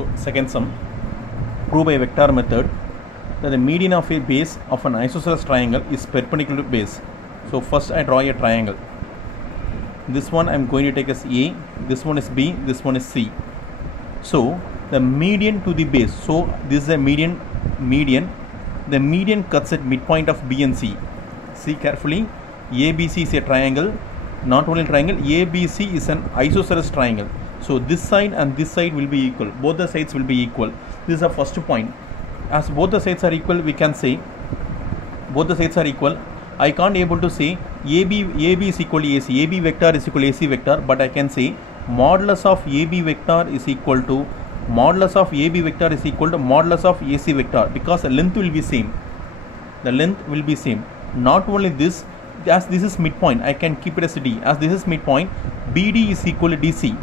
So second sum, prove by vector method that the median of a base of an isosceles triangle is perpendicular to base. So first I draw a triangle. This one I am going to take as A, this one is B, this one is C. So the median to the base, so this is a median, the median cuts at midpoint of B and C. See carefully, ABC is a triangle, not only triangle, ABC is an isosceles triangle. So this side and this side will be equal, both the sides will be equal. This is the first point. As both the sides are equal, we can say both the sides are equal. I can't able to say AB is equal to AC, AB vector is equal to AC vector, but I can say modulus of AB vector is equal to modulus of AB vector is equal to modulus of AC vector, because the length will be same. The length will be same. Not only this, as this is midpoint, I can keep it as D. As this is midpoint, BD is equal to DC.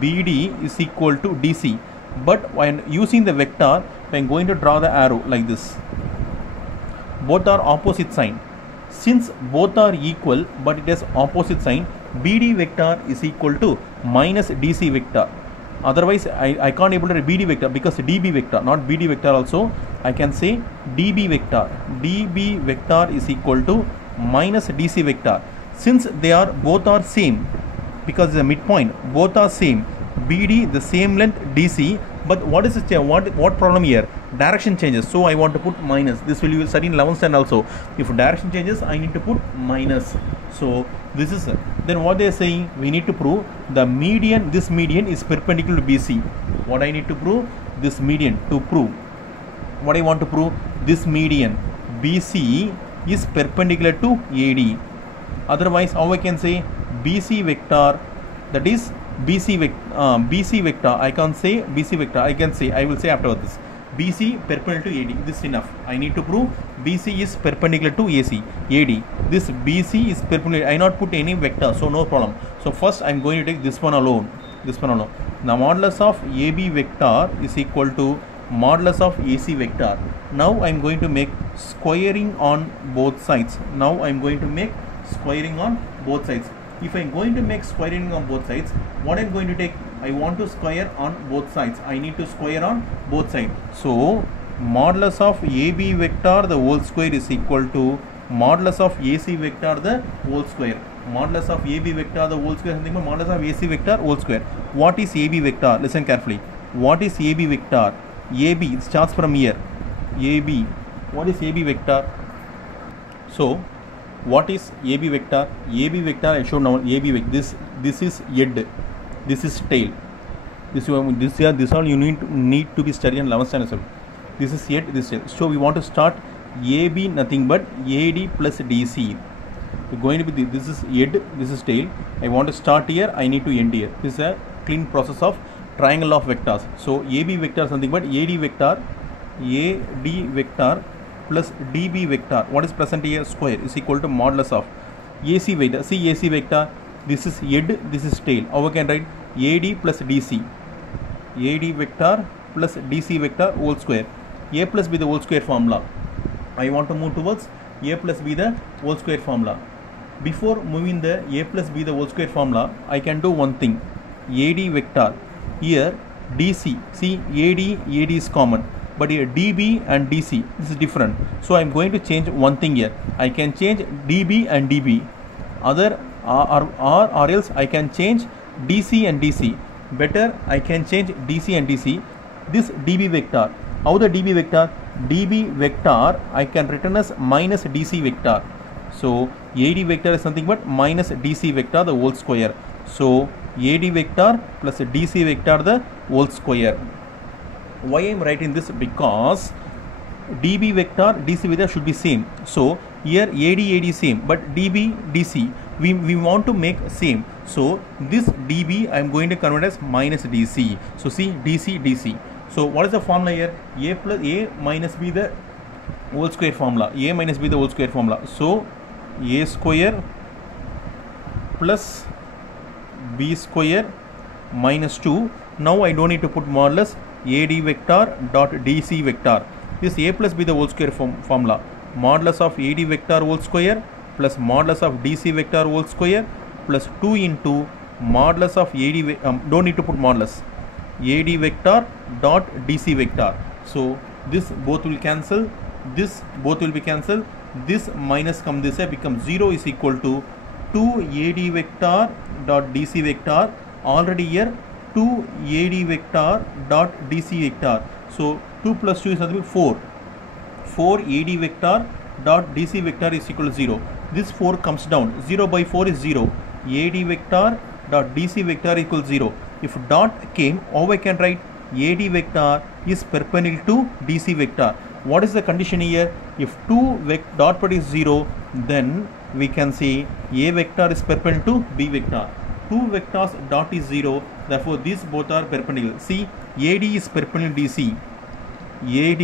BD is equal to DC. But when using the vector, I am going to draw the arrow like this. Both are opposite sign. Since both are equal but it has opposite sign, BD vector is equal to minus DC vector. Otherwise, I can't able to write BD vector because DB vector, not BD vector also. I can say DB vector. DB vector is equal to minus DC vector. Since they are both are same, because the midpoint, both are same. BD the same length, DC. But what is it? What problem here? Direction changes. So I want to put minus. This will be studied in 11th standard also. If direction changes, I need to put minus. So this is then what they are saying. We need to prove the median. This median is perpendicular to BC. What I need to prove? This median to prove. What I want to prove? This median BC is perpendicular to AD. Otherwise, how I can say BC vector, that is BC vector, I can't say BC vector, I will say after this BC perpendicular to AD. This is enough. I need to prove BC is perpendicular to AD. This BC is perpendicular. I not put any vector, so no problem. So first I am going to take this one alone. Now modulus of AB vector is equal to modulus of AC vector. Now I am going to make squaring on both sides. If I am going to make squaring on both sides, what I am going to take? I want to square on both sides. I need to square on both sides. So modulus of AB vector the whole square is equal to modulus of AC vector the whole square. Modulus of AB vector the whole square, something about modulus of AC vector whole square. What is AB vector? Listen carefully. What is AB vector? AB, it starts from here. AB. What is AB vector? So what is AB vector? AB vector I showed now. AB vector. This is head. This is tail. This all you need to be studying in 11th standard. This is head. This is tail. So we want to start AB nothing but AD plus DC. We're going to be this is head. This is tail. I want to start here. I need to end here. This is a clean process of triangle of vectors. So AB vector something but AD vector plus DB vector, what is present here, square, is equal to modulus of AC vector. See AC vector, this is head, this is tail. How we can write AD plus DC, AD vector plus DC vector whole square. A plus B the whole square formula. I want to move towards A plus B the whole square formula. Before moving the A plus B the whole square formula, I can do one thing. AD vector, here DC, see AD is common, but here DB and DC, this is different. So I am going to change one thing here. I can change DB and DB. Other or else I can change DC and DC. Better I can change DC and DC. This DB vector. How the DB vector? DB vector I can written as minus DC vector. So AD vector is something but minus DC vector the whole square. So AD vector plus DC vector the whole square. Why I am writing this? Because DB vector, DC vector should be same. So here AD same, but DB, DC, we want to make same. So this DB I am going to convert as minus DC. So see DC, DC. So what is the formula here? A plus A minus B the whole square formula. A minus B the whole square formula. So A square plus B square minus 2. Now I don't need to put modulus AD vector dot DC vector. This A plus B the whole square formula. Modulus of AD vector whole square plus modulus of DC vector whole square plus 2 into modulus of AD, don't need to put modulus. AD vector dot DC vector. So this both will cancel, this both will be cancelled, this minus come this way becomes 0 is equal to 2 AD vector dot DC vector. Already here 2 AD vector dot DC vector. So 2 plus 2 is nothing but 4. 4 AD vector dot DC vector is equal to 0. This 4 comes down. 0 by 4 is 0. AD vector dot DC vector equals 0. If dot came, how I can write AD vector is perpendicular to DC vector. What is the condition here? If dot product is 0, then we can say A vector is perpendicular to B vector. 2 vectors dot is 0, therefore these both are perpendicular. See, AD is perpendicular DC. AD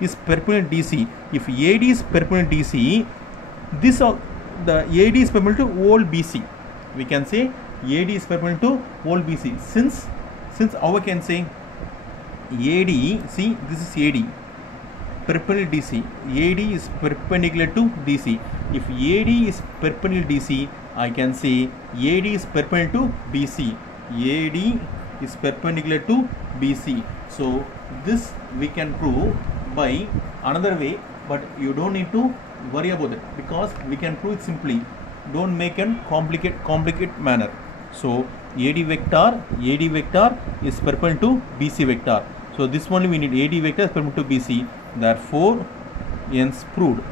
is perpendicular DC. If AD is perpendicular DC, this the AD is perpendicular to whole BC. We can say AD is perpendicular to whole BC. Since how I can say AD, see this is AD, perpendicular DC. AD is perpendicular to DC. If AD is perpendicular DC, I can say AD is perpendicular to BC. AD is perpendicular to BC. So this we can prove by another way, but you don't need to worry about it because we can prove it simply. Don't make a complicated manner. So AD vector is perpendicular to BC vector. So this only we need AD vector is perpendicular to BC. Therefore, hence proved.